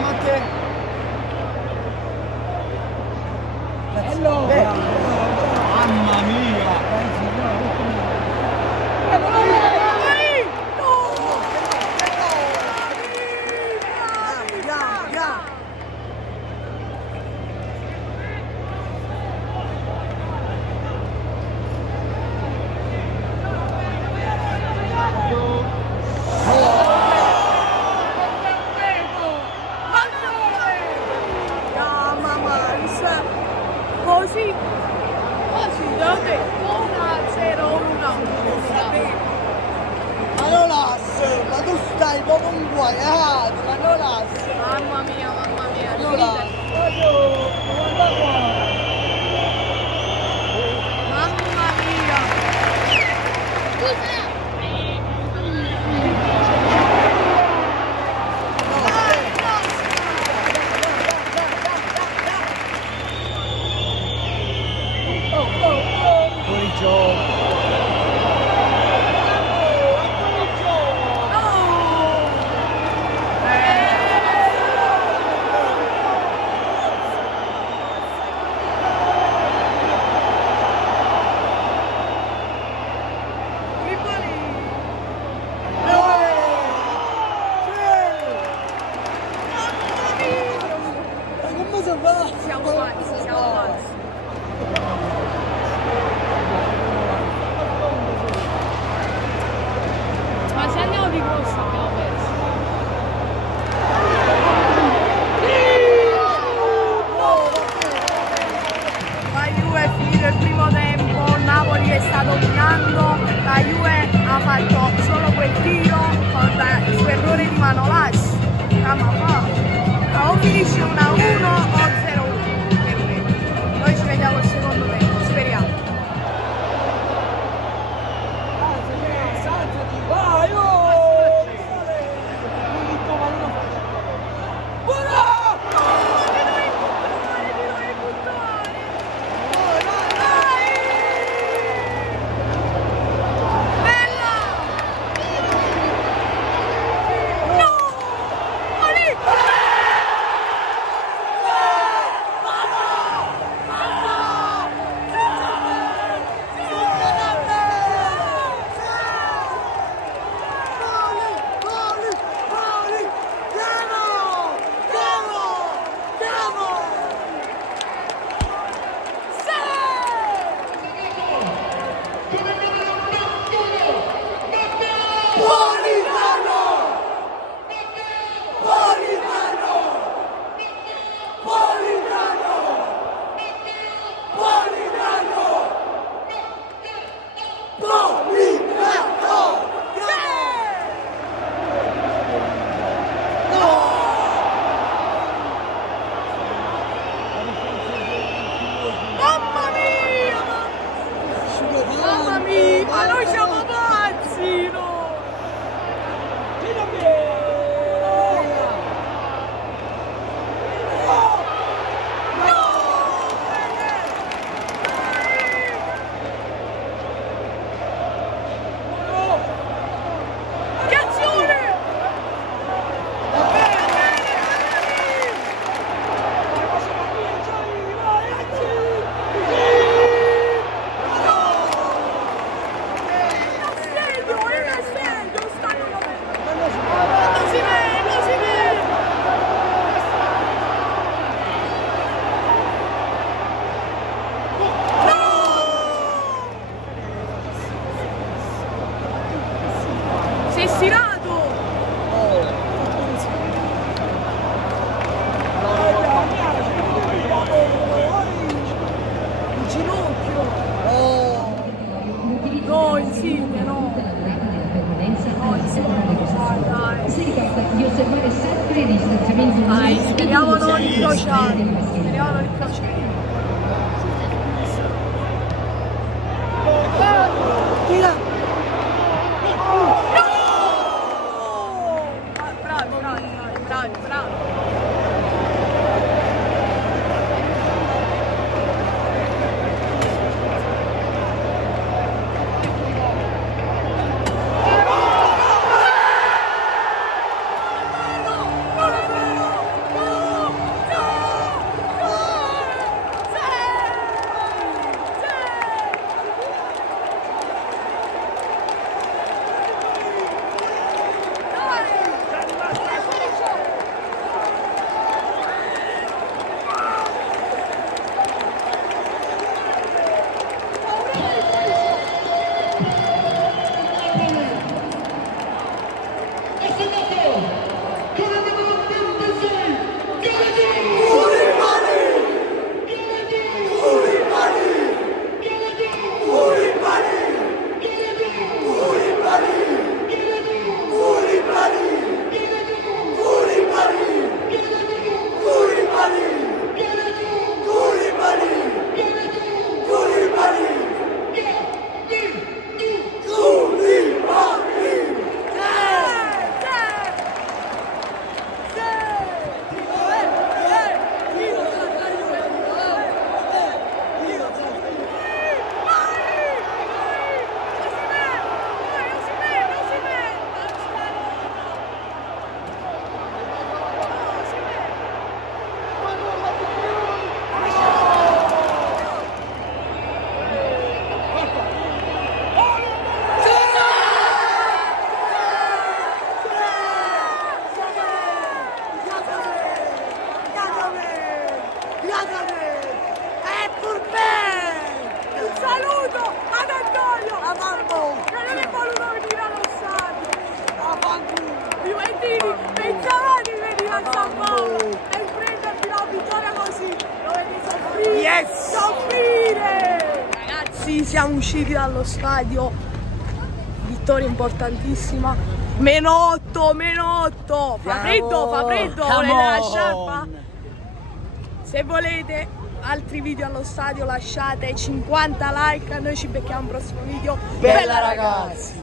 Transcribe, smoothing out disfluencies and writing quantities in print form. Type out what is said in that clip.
Matte. Hello. Mamma mia. Così, te l'ho detto, 1-0, 1-1. Manolas, ma tu stai proprio inguaiato, Manolas. Mamma mia, Manolas. mamma mia. Fuori gioco. Come si fa? Siamo pazzi. Ma se andiamo di corsa abbiamo perso. La Juve è finito il primo tempo, Napoli che sta dominando, la Juve ha fatto solo quel tiro con il suo errore di Manolas. O finisce 1-1 o 0-1 per me. Noi ci vediamo il secondo tempo, speriamo. Vai, oh! Mamma mia, ma noi siamo pazzi, no? Che azione! Sei stirato! Il ginocchio! No, Insigne, no! No, Insigne, dai! Si ricorda di osservare sempre il distanziamento Dai, speriamo non incrociare! Speriamo non incrociare! Tira! Bravo! è Pulpè! Un saluto ad Antonio! A Marco! Che non è voluto venire allo stadio! A Fanculo! Juventini, pensavate di venire a San Paolo e prendervi la vittoria così! Dovete soffrire! Yes! Soffrire! Ragazzi, siamo usciti dallo stadio. Vittoria importantissima. -8, -8! Fa freddo, Come volete la on. sciarpa? Se volete altri video allo stadio lasciate 50 like, noi ci becchiamo al prossimo video. Bella ragazzi!